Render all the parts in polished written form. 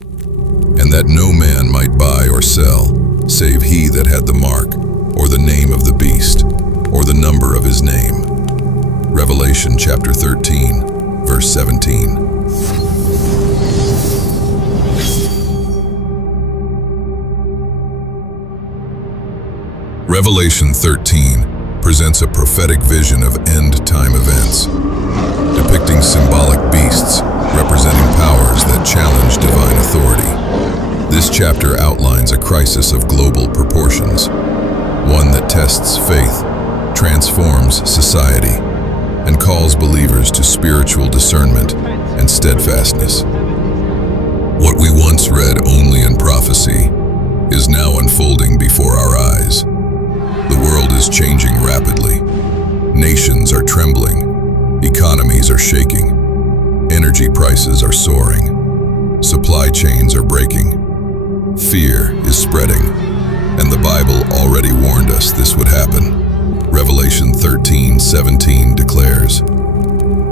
And that no man might buy or sell, save he that had the mark, or the name of the beast, or the number of his name. Revelation chapter 13, verse 17. Revelation 13 presents a prophetic vision of end-time events, depicting symbolic beasts representing powers that challenge divine authority. This chapter outlines a crisis of global proportions, one that tests faith, transforms society, and calls believers to spiritual discernment and steadfastness. What we once read only in prophecy is now unfolding before our eyes. The world is changing rapidly. Nations are trembling. Economies are shaking. Energy prices are soaring. Supply chains are breaking. Fear is spreading. And the Bible already warned us this would happen. Revelation 13:17 declares,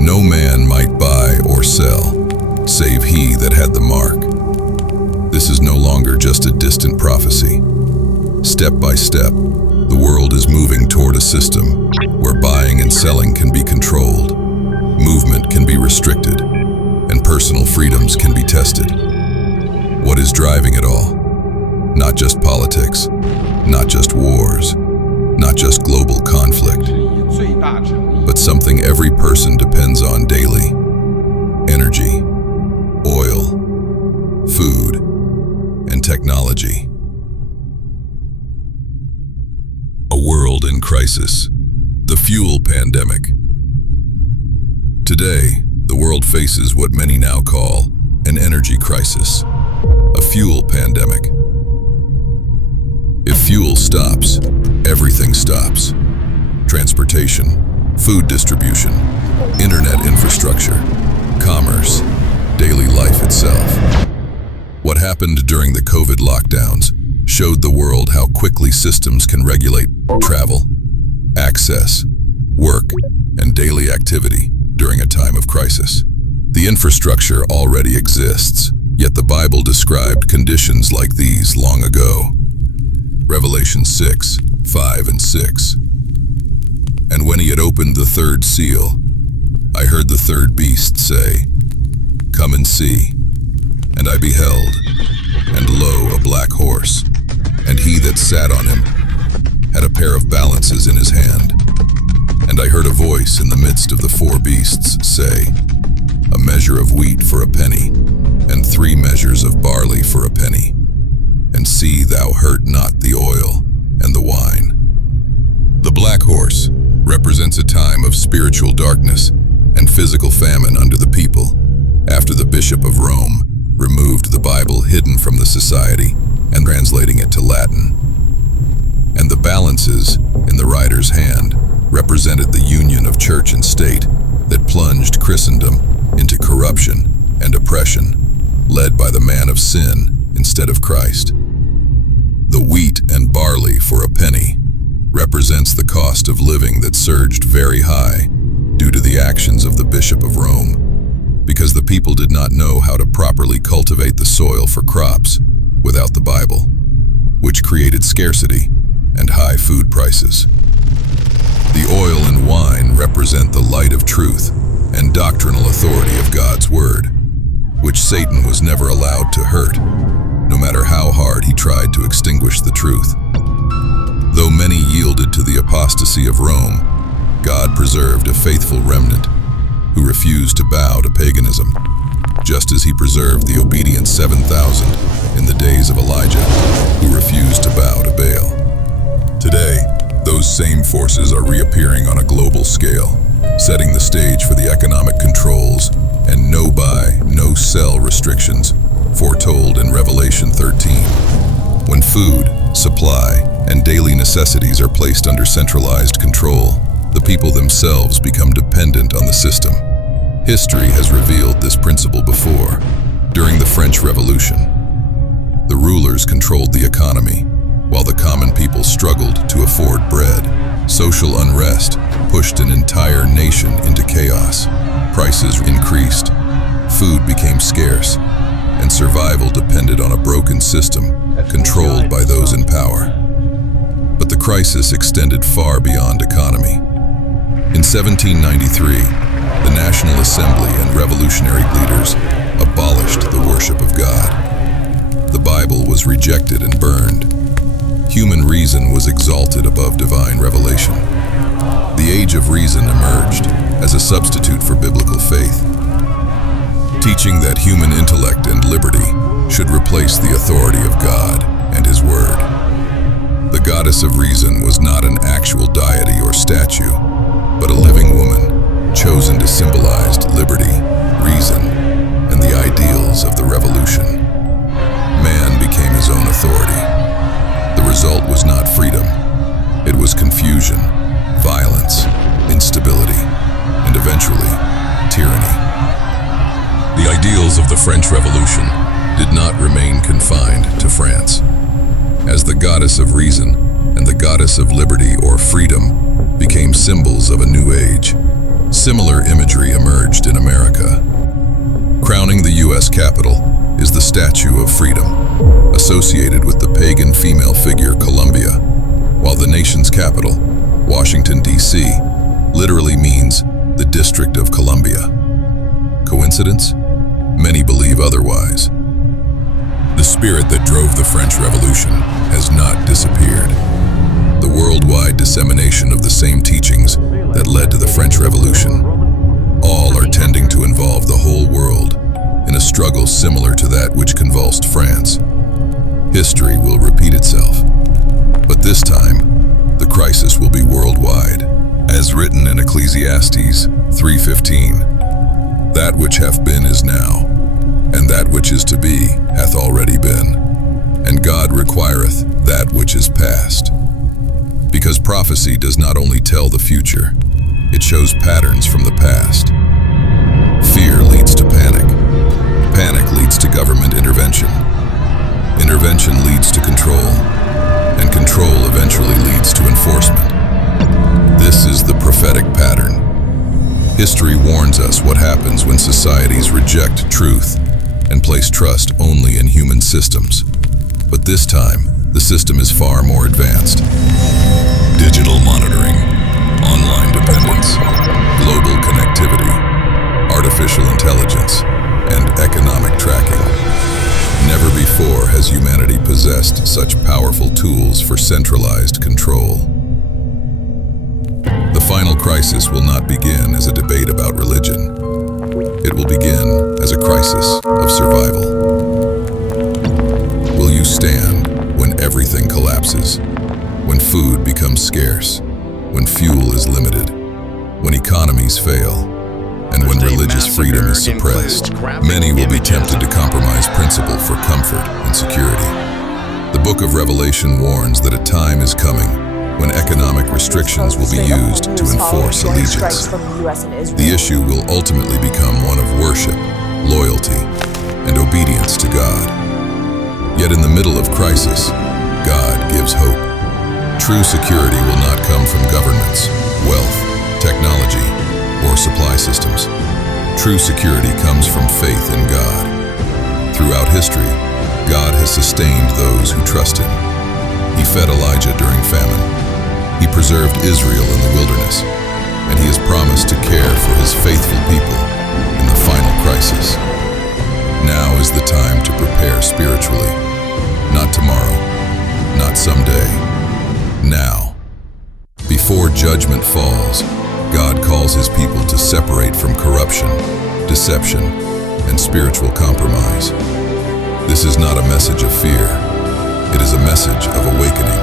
"No man might buy or sell, save he that had the mark." This is no longer just a distant prophecy. Step by step, the world is moving toward a system where buying and selling can be controlled, movement can be restricted, and personal freedoms can be tested. What is driving it all? Not just politics, not just wars, not just global conflict, but something every person depends on daily: energy, oil, food, and technology. A world in crisis. The fuel pandemic. Today, the world faces what many now call an energy crisis, a fuel pandemic. If fuel stops, everything stops. Transportation, food distribution, internet infrastructure, commerce, daily life itself. What happened during the COVID lockdowns showed the world how quickly systems can regulate travel, access, work, and daily activity during a time of crisis. The infrastructure already exists, yet the Bible described conditions like these long ago. Revelation 6:5 and 6. "And when he had opened the third seal, I heard the third beast say, 'Come and see.' And I beheld, and lo, a black horse, and he that sat on him had a pair of balances in his hand. And I heard a voice in the midst of the four beasts say, 'A measure of wheat for a penny, and 3 measures of barley for a penny. And see thou hurt not the oil and the wine.'" The black horse represents a time of spiritual darkness and physical famine under the people, after the Bishop of Rome removed the Bible hidden from the society and translating it to Latin. And the balances in the rider's hand represented the union of church and state that plunged Christendom into corruption and oppression, led by the man of sin instead of Christ. The wheat and barley for a penny represents the cost of living that surged very high due to the actions of the Bishop of Rome, because the people did not know how to properly cultivate the soil for crops without the Bible, which created scarcity and high food prices. The oil and wine represent the light of truth and doctrinal authority of God's Word, which Satan was never allowed to hurt, no matter how hard he tried to extinguish the truth. Though many yielded to the apostasy of Rome, God preserved a faithful remnant who refused to bow to paganism, just as he preserved the obedient 7,000 in the days of Elijah, who refused to bow to Baal. Today, those same forces are reappearing on a global scale, setting the stage for the economic controls and no-buy, no-sell restrictions foretold in Revelation 13. When food, supply, and daily necessities are placed under centralized control, the people themselves become dependent on the system. History has revealed this principle before. During the French Revolution, the rulers controlled the economy, while the common people struggled to afford bread. Social unrest pushed an entire nation into chaos. Prices increased, food became scarce, and survival depended on a broken system controlled by those in power. But the crisis extended far beyond economy. In 1793, the National Assembly and revolutionary leaders abolished the worship of God. The Bible was rejected and burned. Human reason was exalted above divine revelation. The Age of Reason emerged as a substitute for biblical faith, teaching that human intellect and liberty should replace the authority of God and His Word. The goddess of reason was not an actual deity or statue, but a living woman chosen to symbolize liberty, reason, and the ideals of the revolution. Man became his own authority. The result was not freedom. It was confusion, violence, instability, and eventually, tyranny. The ideals of the French Revolution did not remain confined to France. As the goddess of reason and the goddess of liberty or freedom became symbols of a new age, similar imagery emerged in America. Crowning the U.S. Capitol is the Statue of Freedom, associated with the pagan female figure Columbia, while the nation's capital, Washington, D.C., literally means the District of Columbia. Coincidence? Many believe otherwise. The spirit that drove the French Revolution has not disappeared. The worldwide dissemination of the same teachings that led to the French Revolution, all are tending to involve the whole world in a struggle similar to that which convulsed France. History will repeat itself, but this time, the crisis will be worldwide, as written in Ecclesiastes 3:15. That which hath been is now, and that which is to be hath already been, and God requireth that which is past. Because prophecy does not only tell the future, it shows patterns from the past. Fear leads to panic. Panic leads to government intervention. Intervention leads to control, and control eventually leads to enforcement. This is the prophetic pattern. History warns us what happens when societies reject truth and place trust only in human systems. But this time, the system is far more advanced. Digital monitoring, online dependence, global connectivity, artificial intelligence, and economic tracking. Never before has humanity possessed such powerful tools for centralized control. The final crisis will not begin as a debate about religion. It will begin as a crisis of survival. Will you stand when everything collapses? When food becomes scarce? When fuel is limited? When economies fail? And when religious freedom is suppressed? Many will be tempted to compromise principle for comfort and security. The book of Revelation warns that a time is coming when economic restrictions will be used to enforce allegiance. The issue will ultimately become one of worship, loyalty, and obedience to God. Yet in the middle of crisis, God gives hope. True security will not come from governments, wealth, technology, or supply systems. True security comes from faith in God. Throughout history, God has sustained those who trust Him. He fed Elijah during famine. He preserved Israel in the wilderness, and He has promised to care for His faithful people in the final crisis. Now is the time to prepare spiritually. Not tomorrow, not someday. Now. Before judgment falls, God calls His people to separate from corruption, deception, and spiritual compromise. This is not a message of fear. It is a message of awakening,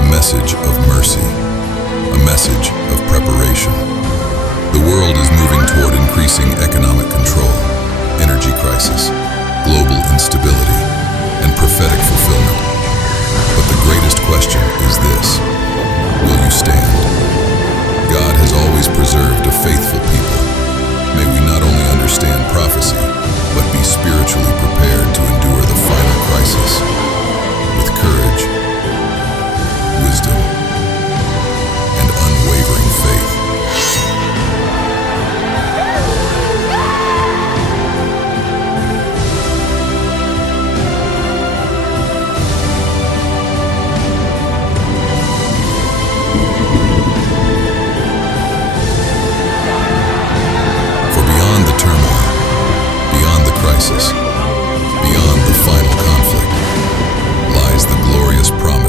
a message of mercy, a message of preparation. The world is moving toward increasing economic control, energy crisis, global instability, and prophetic fulfillment. But the greatest question is this: will you stand? God has always preserved a faithful people. May we not only understand prophecy, but be spiritually prepared to endure the final crisis with courage, wisdom, and unwavering faith.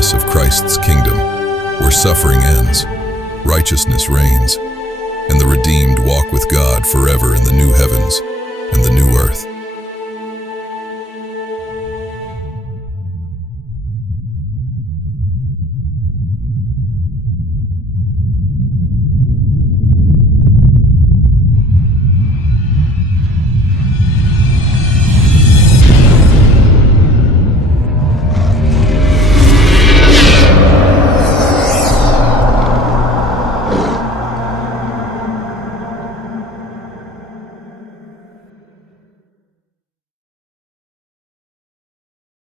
fullness of Christ's kingdom, where suffering ends, righteousness reigns, and the redeemed walk with God forever in the new heavens and the new earth.